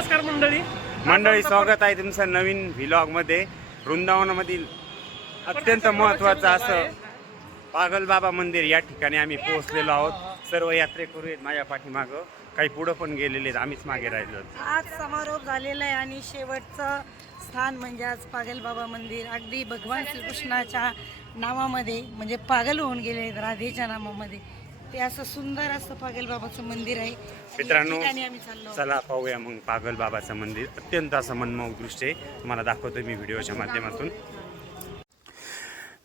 नमस्कार मंडळी. मंडळी स्वागत आहे तुमचं नवीन व्हिलॉगमध्ये वृंदावनामधील अत्यंत महत्वाचं असं पागल बाबा मंदिर या ठिकाणी आम्ही पोहोचलेलो आहोत. सर्व यात्रेकरू आहेत माझ्या पाठीमागं. काही पुढं पण गेलेले आहेत आम्हीच मागे राहिलो. आज समारोप झालेला आहे आणि शेवटचं स्थान म्हणजे आज पागल बाबा मंदिर. अगदी भगवान श्रीकृष्णाच्या नावामध्ये म्हणजे पागल होऊन गेले राधेच्या नावामध्ये. ते असं सुंदर असं पागल बाबाचं मंदिर आहे. मित्रांनो आम्ही चाललो. चला पाहूया मग पागल बाबाचं मंदिर. अत्यंत असं मनमोहक दृश्य आहे. तुम्हाला दाखवतो मी व्हिडिओच्या माध्यमातून.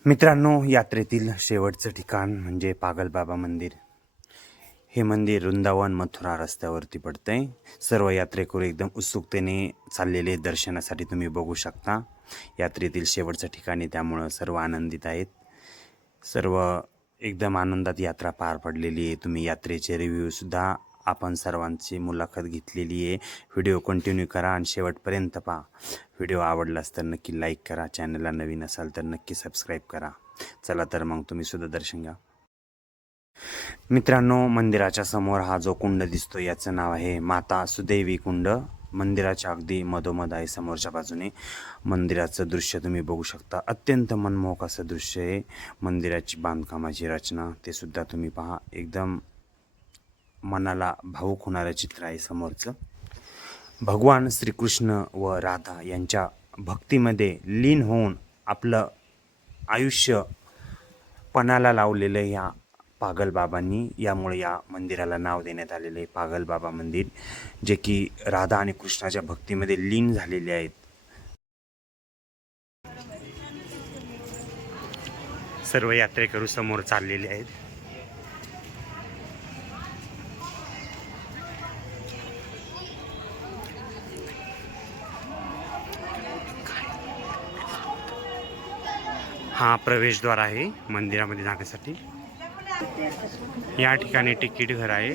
मित्रांनो यात्रेतील शेवटचं ठिकाण म्हणजे पागल बाबा मंदिर. हे मंदिर वृंदावन मथुरा रस्त्यावरती पडतंय. सर्व यात्रेकरू एकदम उत्सुकतेने चाललेले दर्शनासाठी तुम्ही बघू शकता. यात्रेतील शेवटचं ठिकाण आहे त्यामुळं सर्व आनंदित आहेत. सर्व एकदम आनंदात यात्रा पार पडलेली आहे. तुम्ही यात्रेचे रिव्ह्यूसुद्धा आपण सर्वांची मुलाखत घेतलेली आहे. व्हिडिओ कंटिन्यू करा आणि शेवटपर्यंत पहा. व्हिडिओ आवडलास तर नक्की लाईक करा. चॅनलला नवीन असाल तर नक्की सबस्क्राईब करा. चला तर मग तुम्ही सुद्धा दर्शन घ्या. मित्रांनो मंदिराच्या समोर हा जो कुंड दिसतो याचं नाव आहे माता सुदैवी कुंड. मंदिराच्या अगदी मधोमध आहे समोरच्या बाजूने. मंदिराचं दृश्य तुम्ही बघू शकता. अत्यंत मनमोहक असं दृश्य आहे. मंदिराची बांधकामाची रचना ते सुद्धा तुम्ही पहा. एकदम मनाला भावूक होणारं चित्र आहे समोरचं. भगवान श्रीकृष्ण व राधा यांच्या भक्तीमध्ये लीन होऊन आपलं आयुष्य पणाला लावलेलं ह्या पागल बाबांनी यामुळे या मंदिराला नाव देण्यात आलेलं आहे पागल बाबा मंदिर जे की राधा आणि कृष्णाच्या भक्तीमध्ये लीन झालेले आहेत. सर्व यात्रेकरू समोर चाललेले आहेत. हा प्रवेशद्वार आहे मंदिरामध्ये जाण्यासाठी. या ठिकाणी तिकीट घर आहे.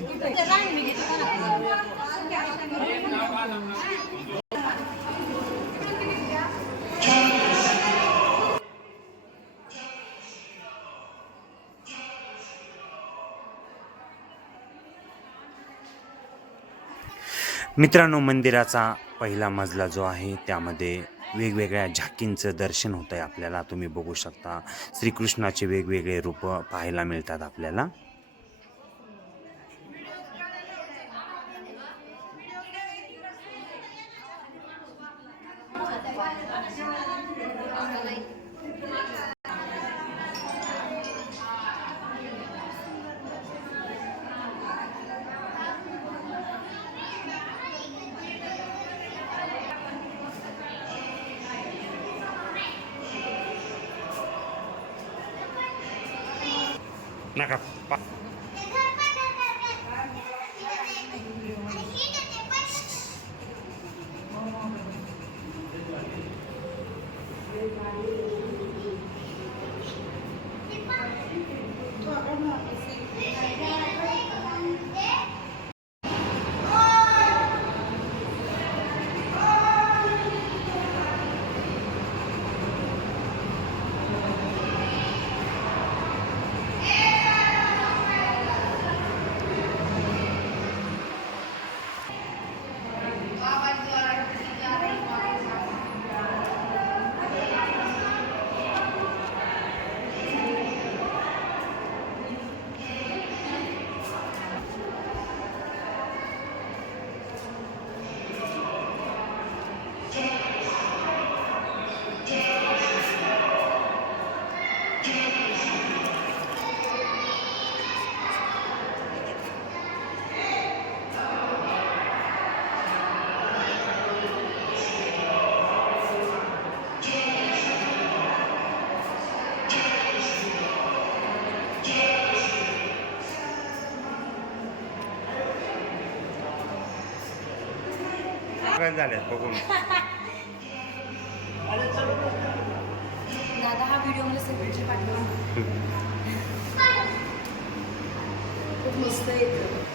मित्रांनो मंदिराचा पहिला मजला जो आहे त्यामध्ये वेगवेगळ्या झाकींचं दर्शन होतं आहे आपल्याला. तुम्ही बघू शकता. श्रीकृष्णाचे वेगवेगळे रूप पाहायला मिळतात आपल्याला. นะครับ पागल झाल्यात बघून. दादा हा व्हिडिओ मला सगळ्यांची पाठवा. खूप मस्त येतो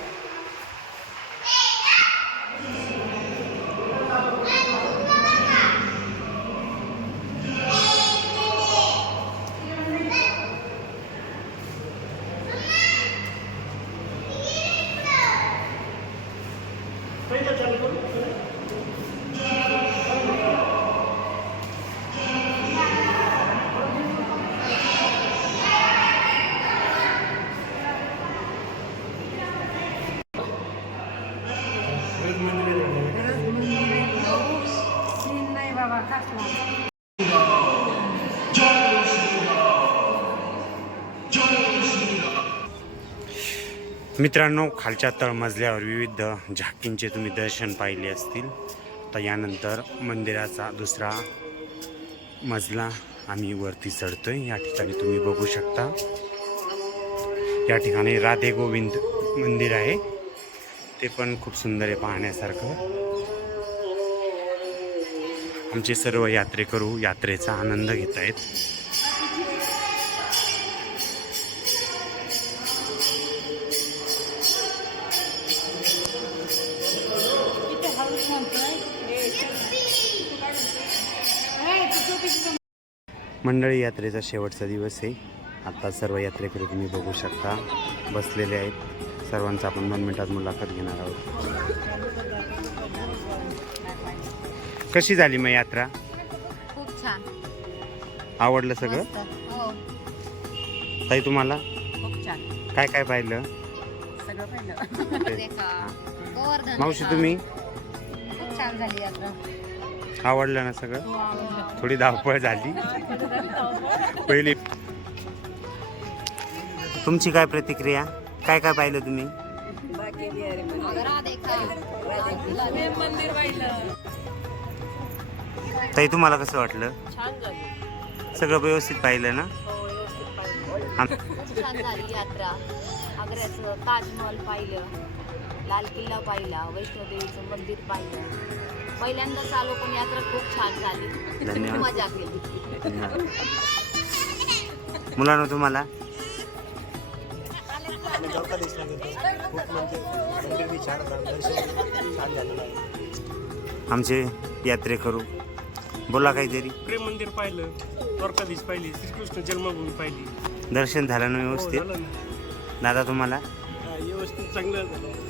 मित्रांनो खालच्या तळमजल्यावर विविध झाकींचे तुम्ही दर्शन पाहिले असतील. तर यानंतर मंदिराचा दुसरा मजला आम्ही वरती चढतोय. या ठिकाणी तुम्ही बघू शकता. या ठिकाणी राधे गोविंद मंदिर आहे. ते पण खूप सुंदर आहे पाहण्यासारखं. आमचे सर्व यात्रेकरू यात्रेचा आनंद घेत आहेत मंडळी यात्रेचा शेवटचा दिवस आहे. आता सर्व यात्रेकरू तुम्ही बघू शकता. बसलेले आहेत. सर्वांचा आपण दोन मिनिटात मुलाखत घेणार आहोत. कशी झाली मग यात्रा? खूप छान. आवडलं सगळं. हो. ताई तुम्हाला? काय काय पाहिलं? मावशी. तुम्ही? खूप छान झाली यात्रा. आवडलं ना सगळं? थोडी धावपळ झाली. पहिली. तुमची काय प्रतिक्रिया? काय काय पाहिलं तुम्ही? ताई तुम्हाला कसं वाटलं? सगळं व्यवस्थित पाहिलं ना? हो, आम- छान झाली यात्रा. आग्र्याचं ताजमहल पाहिलं. लाल किल्ला पाहिला वैष्णोदेवीचं मंदिर पाहिलं. पहिल्यांदाच आलो पण यात्रा खूप छान झाली. मजा केली मुलांना तुम्हाला? आमचे यात्रेकरू बोला काहीतरी. प्रेम मंदिर पाहिलं द्वारकाधीश पाहिली श्रीकृष्ण जन्मभूमी पाहिली. दर्शन झालं ना हो, व्यवस्थित ना. दादा तुम्हाला? हा, व्यवस्थित चांगलं झालं.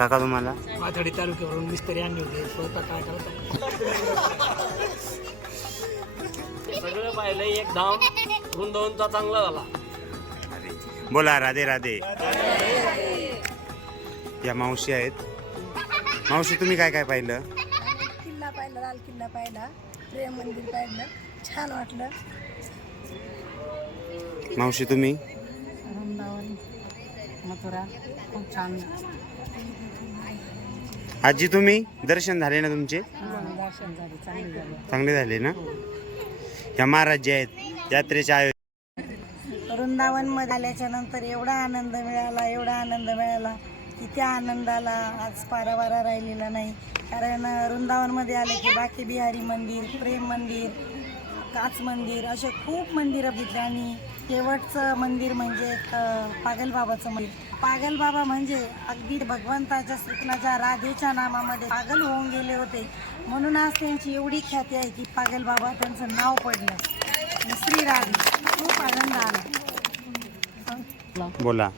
काका तुम्हाला? माथाडी तालुक्यावरून मिस्त्री आणले होते. स्वतः काय करत सगळं पाहिलं एक धाम वृंदावनचा चांगला झाला. बोला राधे राधे. या मावशी आहेत. मावशी तुम्ही काय काय पाहिलं? किल्ला पाहिला लाल किल्ला पाहिला. प्रेम मंदिर पाहिलं. छान वाटलं. मावशी तुम्ही? वृंदावन मथुरा. खूप छान. आजी तुम्ही? दर्शन झाले ना तुमचे? चांगले झाले ना? ह्या महाराज जे आहेत यात्रेचे आयोजन वृंदावनमध्ये आल्याच्यानंतर एवढा आनंद मिळाला एवढा आनंद मिळाला की त्या आनंदाला आज पारावारा राहिलेला नाही. कारण वृंदावनमध्ये आले की बाकी बिहारी मंदिर प्रेम मंदिर काच मंदिर असे खूप मंदिरं बघितले आणि शेवटचं मंदिर म्हणजे पागलबाबाचं मंदिर. पागलबाबा म्हणजे अगदी भगवंताच्या श्रीकृष्णाच्या राधेच्या नामामध्ये पागल होऊन गेले होते. म्हणून आज त्यांची एवढी ख्याती आहे की पागलबाबा त्यांचं नाव पडलं. श्री राधे खूप आनंद आला. बोला.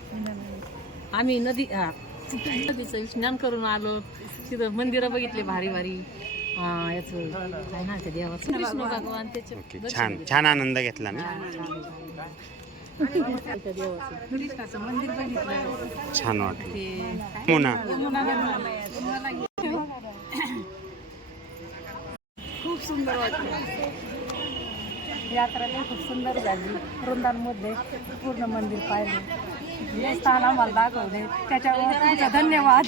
आम्ही नदी नदीचं स्नान करून आलो. तिथं मंदिरं बघितली भारी भारी हा, याचं काय ना ते देवाचं? कृष्ण भगवान. त्याचे ओके छान छान आनंद घेतला ना? त्या देवाचं. कृष्णाचं मंदिर बघितलं. छान वाटलं. ते मोना. खूप सुंदर वाटलं. यात्रा खूप सुंदर झाली. वृंदांमध्ये पूर्ण मंदिर पाहिले. हे स्थान आम्हाला दाखवले त्याच्यावर तुमचा धन्यवाद.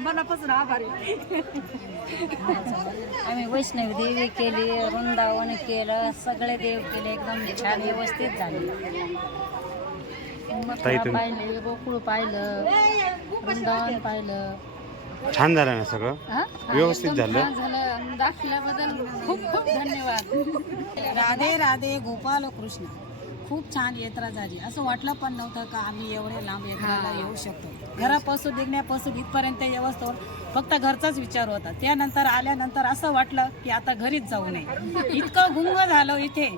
मनापासून आभारी. आम्ही वैष्णवी देवी केली वृंदावन केलं सगळे देव केले एकदम छान व्यवस्थित झाले. ताई मथुरा तुम्ही- पाहिले गोकुळ पाहिलं वृंदावन पाहिलं. छान झालं ना सगळं? हा? व्यवस्थित झालं. दाखल्याबद्दल खूप खूप धन्यवाद. राधे राधे गोपाल कृष्ण. खूप छान यात्रा झाली. असं वाटलं पण नव्हतं का आम्ही एवढे लांब यात्राला येऊ शकतो. घरापासून निघण्यापासून इथपर्यंत व्यवस्थेवर फक्त घरचाच विचार होता. त्यानंतर आल्यानंतर असं वाटलं की आता घरीच जाऊ नये. इतकं गुंग झालं इथे.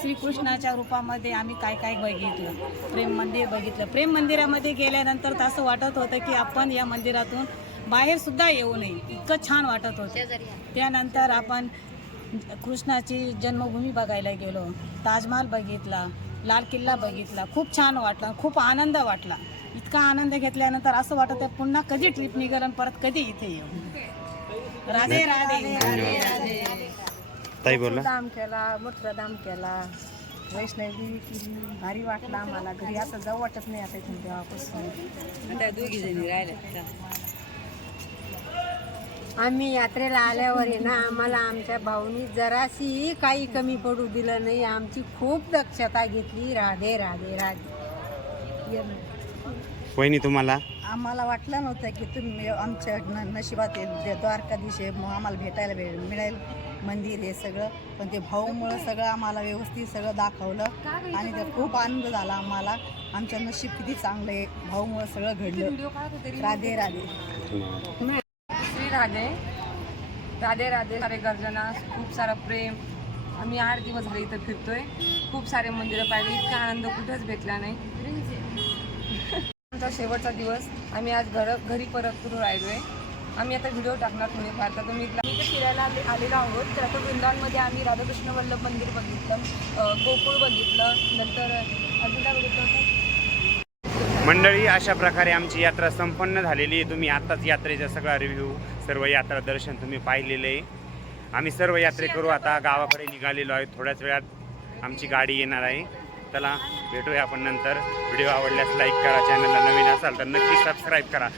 श्रीकृष्णाच्या रूपामध्ये आम्ही काय काय बघितलं. प्रेम मंदिर बघितलं. प्रेम मंदिरामध्ये गेल्यानंतर तर असं वाटत होतं की आपण या मंदिरातून बाहेर सुद्धा येऊ नये. इतकं छान वाटत होतं. त्यानंतर आपण कृष्णाची जन्मभूमी बघायला गेलो ताजमहाल बघितला लाल किल्ला बघितला खूप छान वाटला खूप आनंद वाटला. इतका आनंद घेतल्यानंतर असं वाटत आहे पुन्हा कधी ट्रिप निघेल आणि परत कधी इथे येऊ? राधे राधे. राधे राधे ताई बोला. दाम केला मथुरा दाम केला. वैष्णवी भारी वाटलं आम्हाला. घरी असं जाऊ वाटत नाही आता इथून तेव्हापासून. दोघी जणी राहिल्या आम्ही यात्रेला आल्यावर आहे ना आम्हाला आमच्या भाऊनी जराशी काही कमी पडू दिलं नाही. आमची खूप दक्षता घेतली. राधे राधे राधे. वहिनी तुम्हाला? आम्हाला वाटलं नव्हतं की तुम्ही आमच्या न नशिबात आहे, जे द्वारकाधीश आहे मग आम्हाला भेटायला भे मिळेल. मंदिर हे सगळं. पण ते भाऊमुळं सगळं आम्हाला व्यवस्थित सगळं दाखवलं. आणि ते खूप आनंद झाला आम्हाला. आमचं नशीब किती चांगलं आहे. भाऊमुळं सगळं घडलं. राधे राधे. श्री राधे. राधे राधे सारे गर्जना खूप सारा प्रेम. आम्ही आठ दिवस घरी इथं फिरतोय. खूप सारे मंदिरं पाहिले. इतका आनंद कुठंच भेटला नाही. आमचा शेवटचा दिवस. आम्ही आज घर घरी परत करून राहिलोय. आम्ही आता व्हिडिओ टाकणार थोडेफार तर तुम्ही इथं फिरायला आले आलेलो आहोत. तर आता वृंदावनमध्ये आम्ही राधाकृष्ण वल्लभ मंदिर बघितलं गोकुळ बघितलं नंतर अजून काय बघितलं? होतं मंडळी अशा प्रकारे आमची यात्रा संपन्न झालेली आहे. तुम्ही आत्ताच यात्रेचा सगळा रिव्ह्यू सर्व यात्रा दर्शन तुम्ही पाहिलेलं आहे. आम्ही सर्व यात्रे करू. आता गावाकडे निघालेलो आहे. थोड्याच वेळात आमची गाडी येणार आहे. चला भेटूया आपण नंतर. व्हिडिओ आवडल्यास लाईक करा. चॅनलला नवीन असाल तर नक्की सबस्क्राईब करा.